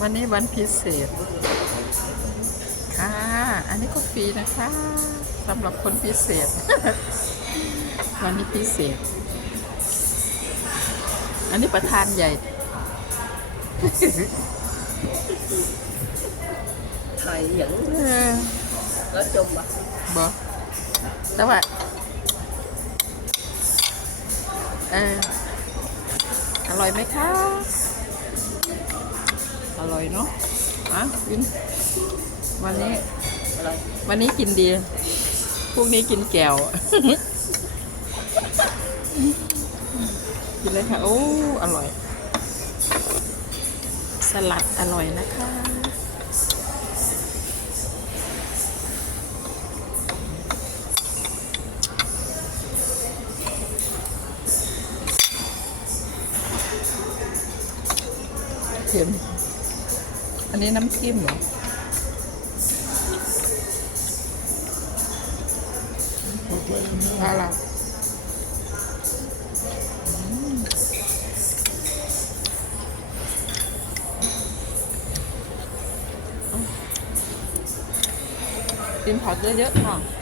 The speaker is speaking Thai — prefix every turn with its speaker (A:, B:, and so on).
A: วันนี้วันพิเศษ ค่ะ อันนี้ก็ฟรีนะคะสำหรับคนพิเศษ วันนี้พิเศษ อันนี้ประธานใหญ่
B: ถ่ายอย่าง
A: เออ
B: แล้วจมอะ
A: บอแต่ว่าเอออร่อยไหมคะ อร่อยเนาะอะกินวันนี้
B: อะ
A: วันนี้กินดีพรุ่งนี้กินแก้ว กินเลยค่ะ โอ้ อร่อย สลัดอร่อยนะคะเค็ม อันนี้น้ำจิ้มเหรออะไรกินผักเยอะๆค่ะ